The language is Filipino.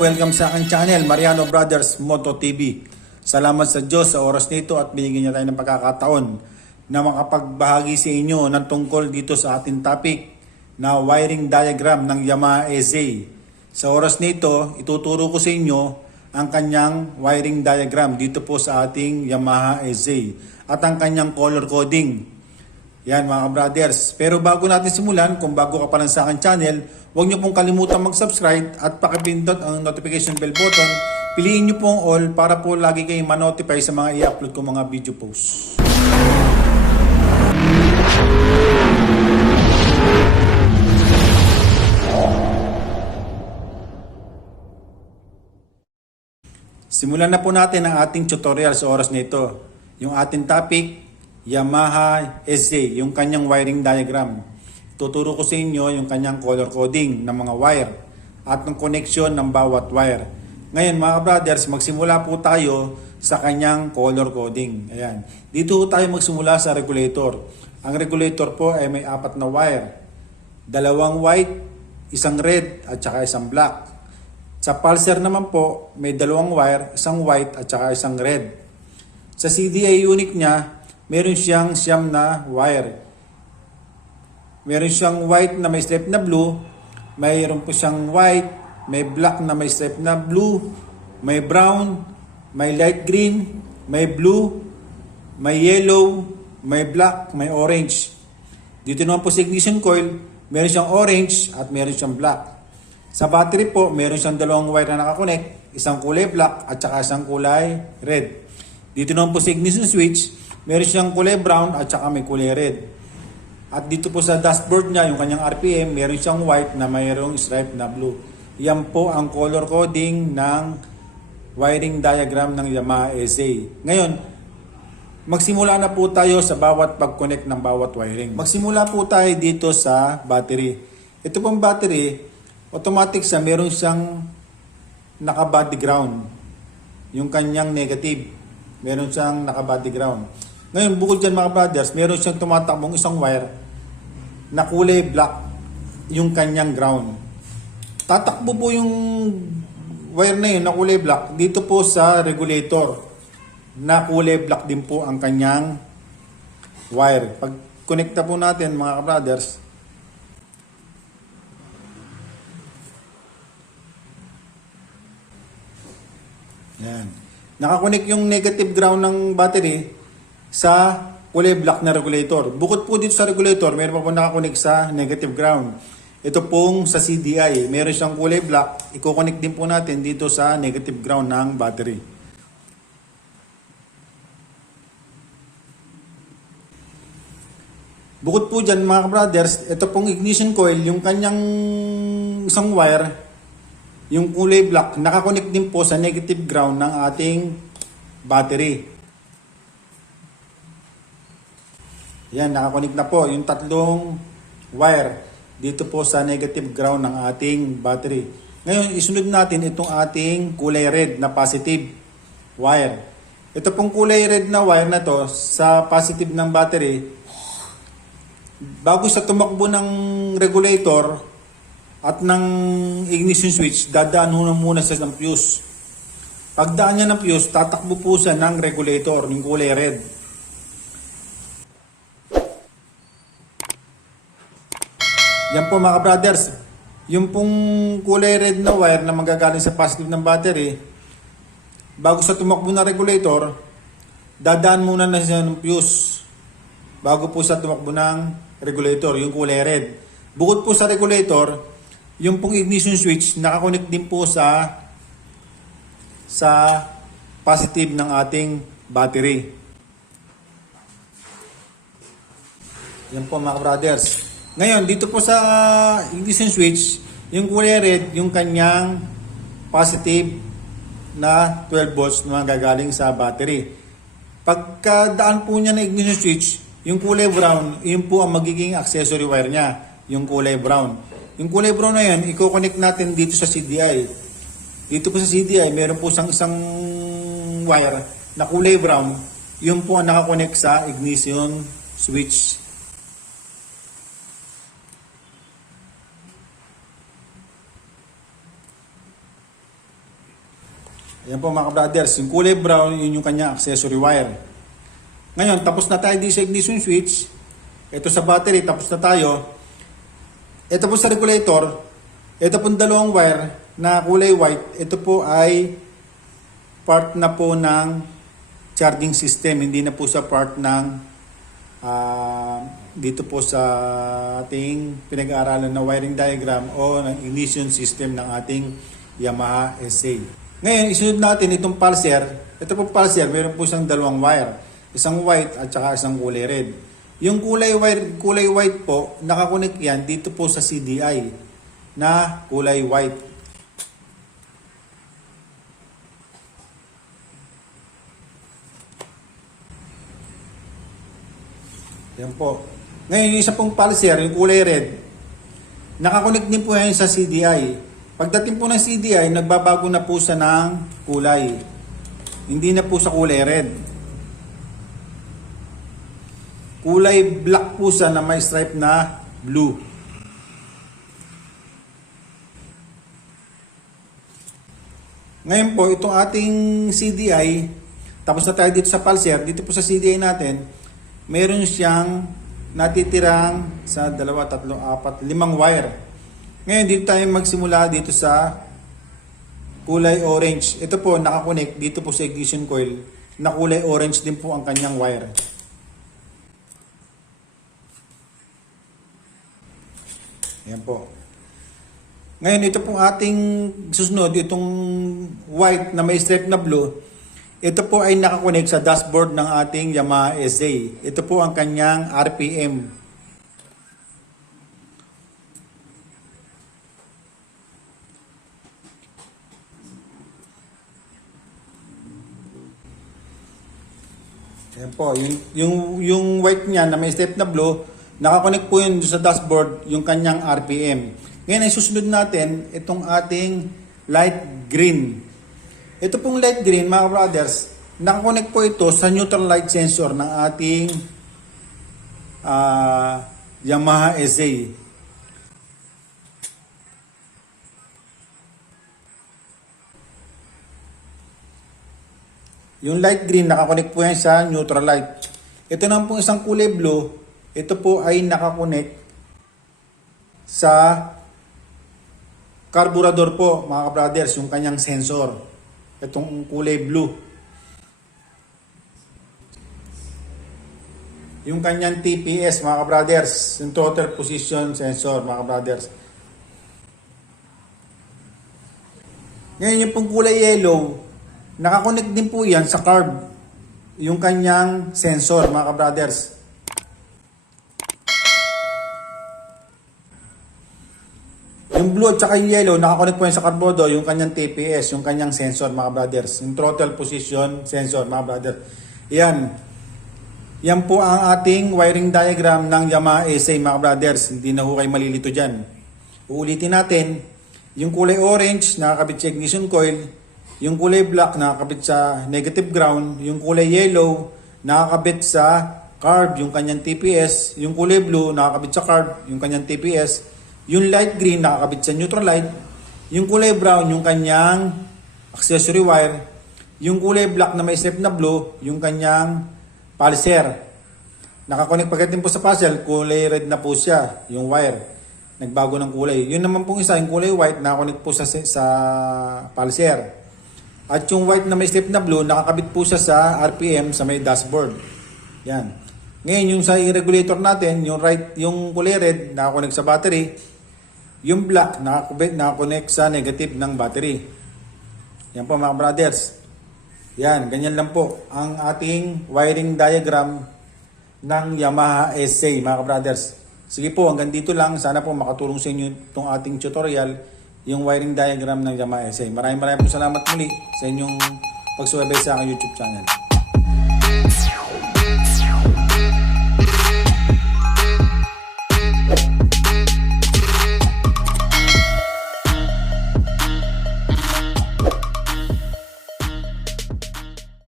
Welcome sa aking channel, Mariano Brothers Moto TV. Salamat sa Diyos sa oras nito at binigyan niya tayo ng pagkakataon na makapagbahagi sa inyo ng tungkol dito sa ating topic na wiring diagram ng Yamaha SZ. Sa oras nito, ituturo ko sa inyo ang kanyang wiring diagram dito po sa ating Yamaha SZ at ang kanyang color coding. Yan mga brothers. Pero bago natin simulan, kung bago ka pa lang sa akin channel, huwag niyo pong kalimutan mag-subscribe at pakipindot ang notification bell button. Piliin niyo pong all para po lagi kayong ma-notify sa mga i-upload ko mga video posts. Simulan na po natin ang ating tutorial sa oras nito. Yung ating topic, Yamaha SZ, yung kanyang wiring diagram. Tuturo ko sa inyo yung kanyang color coding ng mga wire at ng connection ng bawat wire. Ngayon mga brothers, magsimula po tayo sa kanyang color coding. Ayan. Dito tayo magsimula sa regulator. Ang regulator po ay may 4 na wire. 2 white, 1 red at saka 1 black. Sa pulser naman po, may 2 wire, 1 white at saka 1 red. Sa CDI unit niya, meron siyang 9 na wire. Meron siyang white na may stripe na blue, mayroon po siyang white, may black na may stripe na blue, may brown, may light green, may blue, may yellow, may black, may orange. Dito naman po sa ignition coil, meron siyang orange at meron siyang black. Sa battery po, meron siyang 2 wire na nakakonect, isang kulay black at saka isang kulay red. Dito naman po sa ignition switch, meron siyang kulay brown at saka may kulay red. At dito po sa dashboard niya, yung kanyang RPM, meron siyang white na mayroong stripe na blue. Yan po ang color coding ng wiring diagram ng Yamaha SZ. Ngayon, magsimula na po tayo sa bawat pag-connect ng bawat wiring. Magsimula po tayo dito sa battery. Ito pong battery, automatic siya, meron siyang naka-body ground. Yung kanyang negative, meron siyang naka-body ground. Ngayon, bukod dyan mga brothers, meron siyang tumatakbong isang wire na kulay black, yung kanyang ground. Tatakbo po yung wire na yun na kulay black dito po sa regulator na kulay black din po ang kanyang wire. Pag connecta po natin mga brothers, yan. Nakakonect yung negative ground ng battery sa kulay black na regulator. Bukod po dito sa regulator, meron pa po nakakonect sa negative ground. Ito pong sa CDI, meron siyang kulay black. Iko-connect din po natin dito sa negative ground ng battery. Bukod po dyan mga brothers, ito pong ignition coil, yung kanyang isang wire, yung kulay black, nakakonect din po sa negative ground ng ating battery. Yan, nakakonect na po yung 3 wire dito po sa negative ground ng ating battery. Ngayon, isunod natin itong ating kulay red na positive wire. Ito pong kulay red na wire na to sa positive ng battery, bago sa tumakbo ng regulator at ng ignition switch, dadaan muna sa ng fuse. Pagdaan niya ng fuse, tatakbo po siya ng regulator, yung kulay red. Yan po mga brothers, yung pong kulay red na wire na magagaling sa positive ng battery, bago sa tumakbo na regulator, dadaan muna na siya ng fuse bago po sa tumakbo ng regulator, yung kulay red. Bukod po sa regulator, yung pong ignition switch, nakakonect din po sa positive ng ating battery. Yan po mga brothers. Ngayon, dito po sa ignition switch, yung kulay red, yung kanyang positive na 12 volts na gagaling sa battery. Pagkadaan po niya na ignition switch, yung kulay brown, yun po ang magiging accessory wire niya, yung kulay brown. Yung kulay brown na yun, i-connect natin dito sa CDI. Dito po sa CDI, meron po isang wire na kulay brown, yun po ang nakakonect sa ignition switch. Ayan po mga brothers, yung kulay brown, yun yung kanya accessory wire. Ngayon, tapos na tayo dito sa ignition switch. Ito sa battery, tapos na tayo. Ito po sa regulator, ito pong dalawang wire na kulay white, ito po ay part na po ng charging system, hindi na po sa part ng dito po sa ating pinag-aaralan na wiring diagram o ng ignition system ng ating Yamaha SA. Ngayon, isunod natin itong pulser. Ito po pulser, meron po siyang dalawang wire. Isang white at saka isang kulay red. Yung kulay white po, nakakonek yan dito po sa CDI na kulay white. Yan po. Ngayon, yung isa pong pulser, yung kulay red, nakakonek din po yan sa CDI. Pagdating po ng CDI, nagbabago na po siya ng kulay. Hindi na po sa kulay red. Kulay black po siya na may stripe na blue. Ngayon po, itong ating CDI, tapos na tayo dito sa pulser, dito po sa CDI natin, meron siyang natitirang sa 2, 3, 4, 5 wire. Ngayon, dito tayo magsimula dito sa kulay orange. Ito po, nakakonect dito po sa ignition coil na kulay orange din po ang kanyang wire. Ayan po. Ngayon, ito pong ating susunod, itong white na may stripe na blue, ito po ay nakakonect sa dashboard ng ating Yamaha SA. Ito po ang kanyang RPM. Ayan po, yung white niya na may stripe na blue, nakakonect po yun sa dashboard, yung kanyang RPM. Ngayon ay susunod natin itong ating light green. Ito pong light green, mga brothers, nakakonect po ito sa neutral light sensor ng ating Yamaha SA. Yung light green, nakakonect po yan sa neutral light. Ito naman po isang kulay blue, ito po ay nakakonect sa carburetor po, mga brothers, yung kanyang sensor. Itong kulay blue. Yung kanyang TPS, mga brothers, yung total position sensor, mga brothers. Ngayon yung pong kulay yellow, nakakonect din po yan sa carb, yung kanyang sensor, mga brothers. Yung blue at saka yung yellow, nakakonect po yan sa carburetor, yung kanyang TPS, yung kanyang sensor, mga brothers. Yung throttle position sensor, mga brothers. Yan. Yan po ang ating wiring diagram ng Yamaha SA, mga brothers. Hindi na ho kayo malilito dyan. Uulitin natin. Yung kulay orange, nakakabit sa ignition coil. Yung kulay black, nakakabit sa negative ground. Yung kulay yellow, nakakabit sa carb, yung kanyang TPS. Yung kulay blue, nakakabit sa carb, yung kanyang TPS. Yung light green, nakakabit sa neutral light. Yung kulay brown, yung kanyang accessory wire. Yung kulay black na may stripe na blue, yung kanyang pulser. Nakakonect pagdating po sa pulser, kulay red na po siya, yung wire. Nagbago ng kulay. Yun naman pong isa, yung kulay white, nakakonect po sa pulser. At yung white na may stripe na blue, nakakabit po siya sa RPM sa may dashboard. Yan. Ngayon, yung sa regulator natin, yung kulay red, nakakonect sa battery. Yung black, nakakonect sa negative ng battery. Yan po mga brothers. Yan, ganyan lang po ang ating wiring diagram ng Yamaha SA, mga brothers. Sige po, hanggang dito lang. Sana po makatulong sa inyo itong ating tutorial, yung wiring diagram ng Yamaha SA. Maraming po salamat muli sa inyong pagsubaybay sa aking YouTube channel.